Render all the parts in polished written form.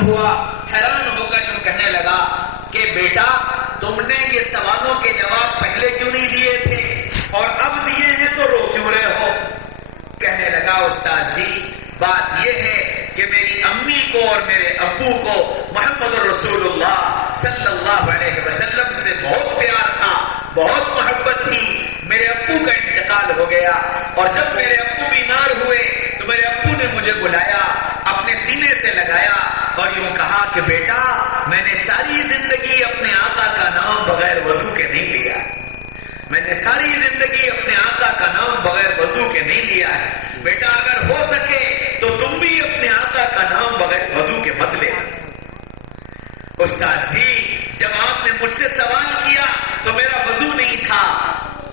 ہوا، حیران ہو کر یوں کہنے لگا کہ بیٹا تم نے یہ سوالوں کے جواب پہلے کیوں نہیں دیے تھے اور اب دیے ہیں تو رو کیوں رہے ہو؟ کہنے لگا استاد جی بات یہ ہے کہ میری امی کو اور میرے ابو کو محمد رسول اللہ صلی اللہ علیہ وسلم سے بہت پیار تھا، بہت محبت تھی۔ میرے ابو کا انتقال ہو گیا اور جب میرے ابو بیمار ہوئے تو میرے ابو نے مجھے بلایا، اپنے سینے سے لگایا اور یوں کہا کہ بیٹا میں نے ساری زندگی اپنے آقا کا نام بغیر وضو کے نہیں لیا، میں نے ساری زندگی اپنے آقا کا نام بغیر وضو کے نہیں لیا ہے، بیٹا اگر ہو سکے تو تم بھی اپنے آقا کا نام بغیر وضو کے مت لے۔ استاد جی جب آپ نے مجھ سے سوال کیا تو میرا وضو نہیں تھا،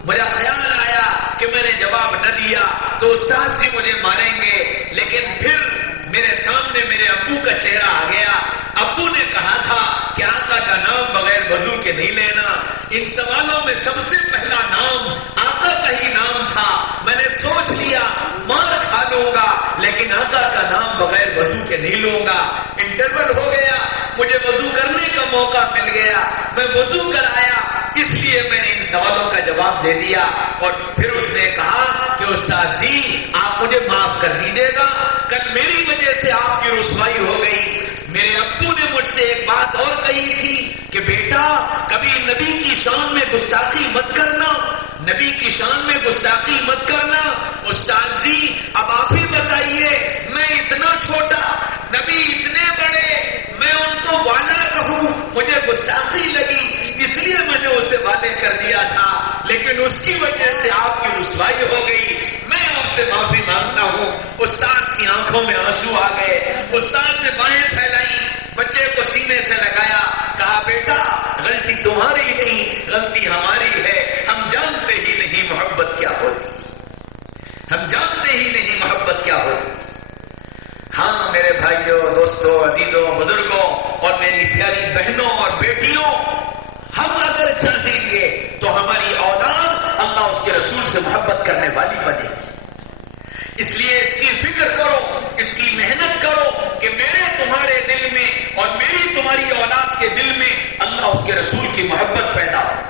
میرا خیال آیا کہ میں نے جواب نہ دیا تو استاد جی مجھے ماریں گے، لیکن پھر میرے سامنے میرے ابو کا چہرہ آ گیا، ابو نے کہا تھا کہ آقا کا نام بغیر وضو کے نہیں لینا۔ ان سوالوں میں سب سے پہلا نام آقا کا ہی نام تھا، میں نے سوچ لیا مار کھا لوں گا لیکن آقا کا نام بغیر وضو کے نہیں لوں گا۔ انٹرول ہو گیا، مجھے وضو کرنے کا موقع مل گیا، میں وضو کر آیا، اس لیے میں نے ان سوالوں کا جواب دے دیا۔ اور پھر اس نے کہا کہ استاد جی آپ مجھے معاف کر دیجیے گا، کل میری وجہ سے آپ کی رسوائی ہو گئی۔ میرے ابو نے مجھ سے ایک بات اور کہی تھی کہ بیٹا کبھی نبی کی شان میں گستاخی مت کرنا، نبی کی شان میں گستاخی مت کرنا۔ استاد جی اب آپ ہی بتائیے، میں اتنا چھوٹا، نبی اتنے بڑے، میں ان کو والا کہوں، مجھے گستاخی لگی اس لیے میں نے اسے والے کر دیا تھا، لیکن اس کی وجہ سے آپ کی رسوائی ہو گئی، میں آپ سے معافی مانگتا ہوں۔ استاد کی آنکھوں میں آنسو آ گئے، استاد نے بائیں پھیلائی، بچے کو سینے سے لگایا، کہا بیٹا غلطی تمہاری نہیں، غلطی ہماری ہے، ہم جانتے ہی نہیں محبت کیا ہوتی، ہم جانتے ہی نہیں محبت کیا ہوتی۔ ہاں میرے بھائیوں، دوستوں، عزیزوں، بزرگوں اور میری پیاری بہنوں اور بیٹیوں، ہم اگر چاہیں گے تو ہماری اولاد اللہ اس کے رسول سے محبت کرنے والی بنے گی۔ اس لیے اس کی فکر کرو، اس کی محنت کرو کہ میرے تمہارے دل میں اور میری تمہاری اولاد کے دل میں اللہ اس کے رسول کی محبت پیدا ہو۔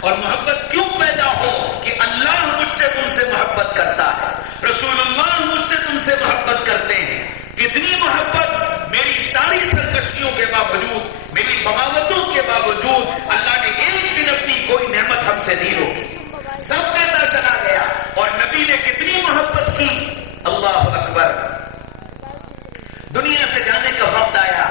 اور محبت کیوں پیدا ہو؟ کہ اللہ مجھ سے تم سے محبت کرتا ہے، رسول اللہ مجھ سے تم سے محبت کرتے ہیں۔ کتنی محبت، میری ساری سرکشیوں کے باوجود، میری بغاوتوں کے باوجود اللہ نے ایک دن اپنی کوئی نعمت ہم سے نہیں روکی، سب دیتا چلا گیا۔ اور نبی نے کتنی محبت کی، اللہ اکبر۔ دنیا سے جانے کا وقت آیا،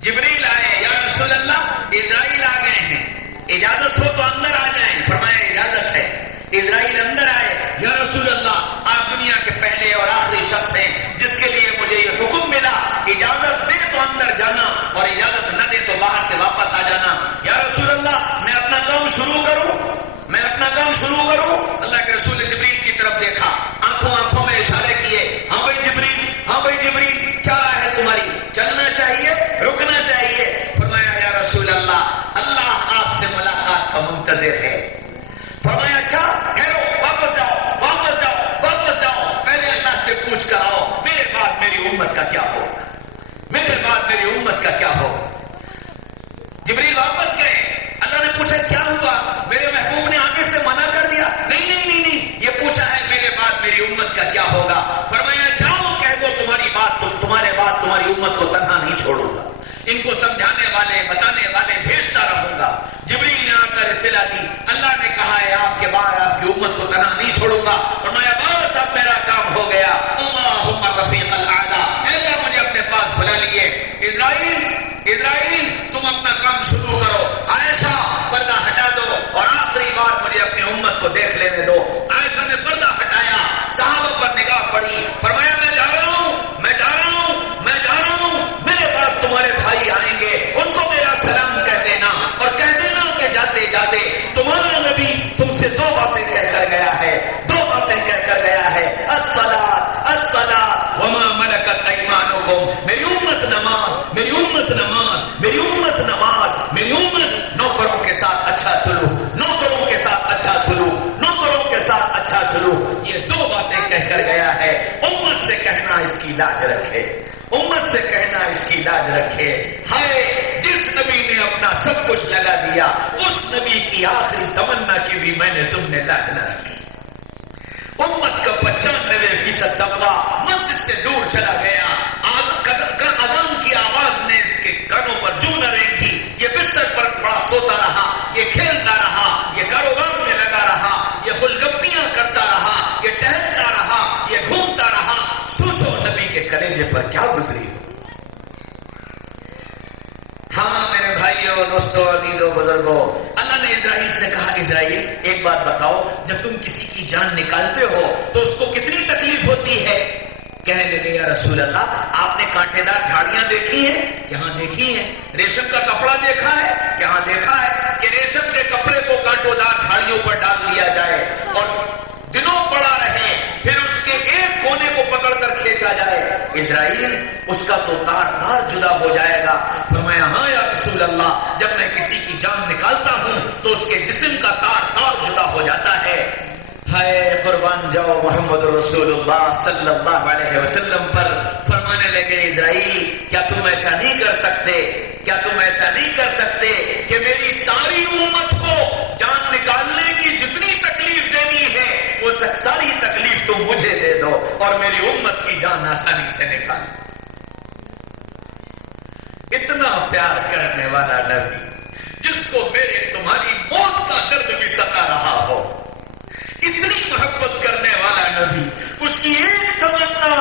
جبریل آئے، یا رسول اللہ اسرائیل آ گئے ہیں، اجازت ہو تو اندر آ جائیں۔ فرمایا اجازت ہے۔ اسرائیل اندر آئے، یا رسول اللہ آپ دنیا کے پہلے اور آخری شخص ہیں جس کے لیے مجھے یہ حکم ملا، اجازت دے تو اندر جانا اور اجازت نہ دے تو باہر سے واپس آ جانا۔ یا رسول اللہ میں اپنا کام شروع کروں، میں اپنا کام شروع کروں۔ اللہ کے رسول نے جبریل کی طرف دیکھا، آنکھوں میں اشارے کیے، ہاں بھائی جبریل، ہاں بھائی جبریل، کیا رائے ہے تمہاری، چلنا چاہیے رکنا چاہیے؟ فرمایا یا رسول اللہ اللہ آپ سے ملاقات کا منتظر ہے۔ فرمایا اچھا ٹھہرو، واپس جاؤ، واپس جاؤ، واپس جاؤ، پہلے اللہ سے پوچھ کر آؤ میرے بعد میری امت کا کیا ہوگا، میرے بعد میری امت کا کیا ہوگا۔ جبریل واپس گئے، اللہ نے پوچھا کیا ہوا؟ میرے محبوب نے آگے سے منع کر دیا؟ نہیں نہیں نہیں نہیں، یہ پوچھا ہے میرے بعد میری امت کا کیا ہوگا۔ فرمایا جاؤ کہہ دو تمہاری بات، تمہارے بعد تمہاری امت کو تنہا نہیں چھوڑوں گا، ان کو سمجھانے والے بتانے والے بھیجتا رہوں گا۔ جبریل نے آ کر اطلاع دی، اللہ نے کہا ہے آپ کے بعد آپ کی امت کو تنہا نہیں چھوڑوں گا۔ فرمایا بس اب میرا کام ہو گیا، اللہم الرفیق الاعلی، اللہ مجھے اپنے پاس بلا لیے۔ اسرائیل تم اپنا کام شروع کرو، عائشہ پردہ ہٹا دو اور آخری بار مجھے اپنی امت کو دیکھ لینے دو۔ عائشہ نے پردہ ہٹایا، صحابہ پر نگاہ پڑی، فرمایا میں جا رہا ہوں، میں جا رہا ہوں، میں جا رہا ہوں، میرے بعد تمہارے بھائی آئیں گے، ان کو میرا سلام کہہ دینا اور کہہ دینا کہ جاتے جاتے تمہارا نبی تم سے دو باتیں کہہ کر گیا ہے، دو باتیں کہہ کر گیا ہے، الصلاۃ الصلاۃ وما ملکت ایمانکم، میری امت نماز، میری امت نماز، میری امت نماز، میری امت نوکروں کے ساتھ اچھا سلوک، نوکروں کے ساتھ اچھا سلوک، نوکروں کے ساتھ اچھا سلوک، یہ دو باتیں کہہ کر گیا ہے۔ امت سے کہنا اس کی لاج رکھے، امت زبان سے کہنا اس کی لاج رکھے. ہائے جس نبی نے اپنا سب کچھ لگا دیا اس نبی کی آخری تمنا کی بھی میں نے تم نے لاج نہ رکھی. امت کا 95% طبقہ مسجد سے دور چلا گیا. اذان کی آواز نے اس کے کانوں پر جو نہ رینگی. یہ بستر پر پڑا سوتا رہا, یہ کھیلتا رہا, یہ کاروبار میں لگا رہا, یہ خلگپیاں کرتا رہا, یہ ٹہلتا رہا, یہ گھومتا رہا. سوچو نبی کے کلیجے پر کیا گزری. ہاں میرے بھائیوں, دوستوں, عزیزوں, بزرگوں, اللہ نے اسرائیل سے کہا اسرائیل ایک بات بتاؤ, جب تم کسی کی جان نکالتے ہو تو اس کو کتنی تکلیف ہوتی ہے؟ کہنے لگے یا رسول اللہ آپ نے کانٹے دار جھاڑیاں دیکھی ہیں؟ کہاں دیکھی ہیں. ریشم کا کپڑا دیکھا ہے؟ کہاں دیکھا ہے کہ ریشم کے کپڑے کو کانٹوں دار جھاڑیوں پر ڈال دیا جائے اور دنوں پڑا رہے, پھر اس کے ایک کونے کو پکڑ کر کھینچا جائے. اسرائیل اس کا تو تار تار جدا ہو جائے گا. فرمایا ہاں یا رسول اللہ, جب میں کسی کی جان نکالتا ہوں تو اس کے جسم کا تار تار جدا ہو جاتا ہے. ہائے قربان جاؤ محمد رسول اللہ صلی اللہ علیہ وسلم پر. فرمانے لگے اسرائیل کیا تم ایسا نہیں کر سکتے, کیا تم ایسا نہیں کر سکتے کہ میری ساری امت کو جان نکالنے کی جتنی تکلیف دینی ہے وہ ساری تکلیف تم مجھے دے دو اور میری امت کی جان آسانی سے نکال. اتنا پیار کرنے والا نبی جس کو میرے تمہاری موت کا درد بھی ستا رہا ہو, اتنی محبت کرنے والا نبی, اس کی ایک تمنا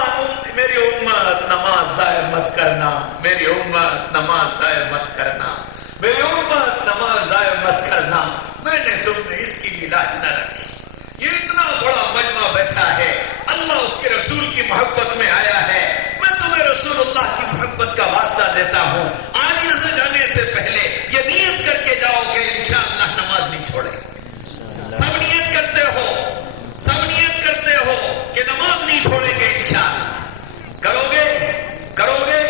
میری امت نماز ضائع مت کرنا, میری امت نماز ضائع مت کرنا, میری امت نماز ضائع مت کرنا. میں نے تم نے اس کی بھی لاج نہ رکھی. یہ اتنا بڑا مجمع بیٹھا ہے, اللہ اس کے رسول کی محبت میں آیا ہے. میں تمہیں رسول اللہ کی محبت کا واسطہ دیتا ہوں. آج یہاں جانے سے پہلے یہ نیت کر کے جاؤ کہ انشاءاللہ نماز نہیں چھوڑے. سب نیت کرتے ہو, سب نیت کرتے ہو کہ نماز نہیں چھوڑیں گے انشاءاللہ. کرو گے, کرو گے.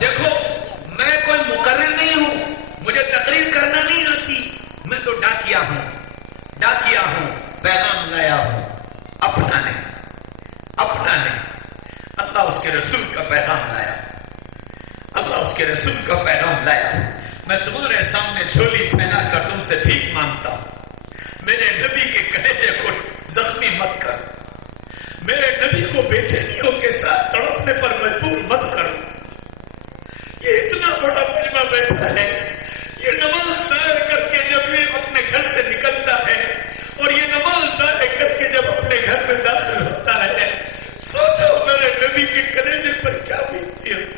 دیکھو میں کوئی مقرر نہیں ہوں, مجھے تقریر کرنا نہیں آتی. میں تو ڈاکیا ہوں, ڈاکیا ہوں, پیغام لایا ہوں. اپنا نہیں, اپنا نہیں, اللہ اس کے رسول کا پیغام لایا, اللہ اس کے رسول کا پیغام لایا. میں تمہارے سامنے جھولی پھیلا کر تم سے بھیک مانگتا ہوں. میرے نبی کے کلیجے کو زخمی مت کر, میرے نبی کو بے چینیوں کے ساتھ تڑپنے پر مجبور مت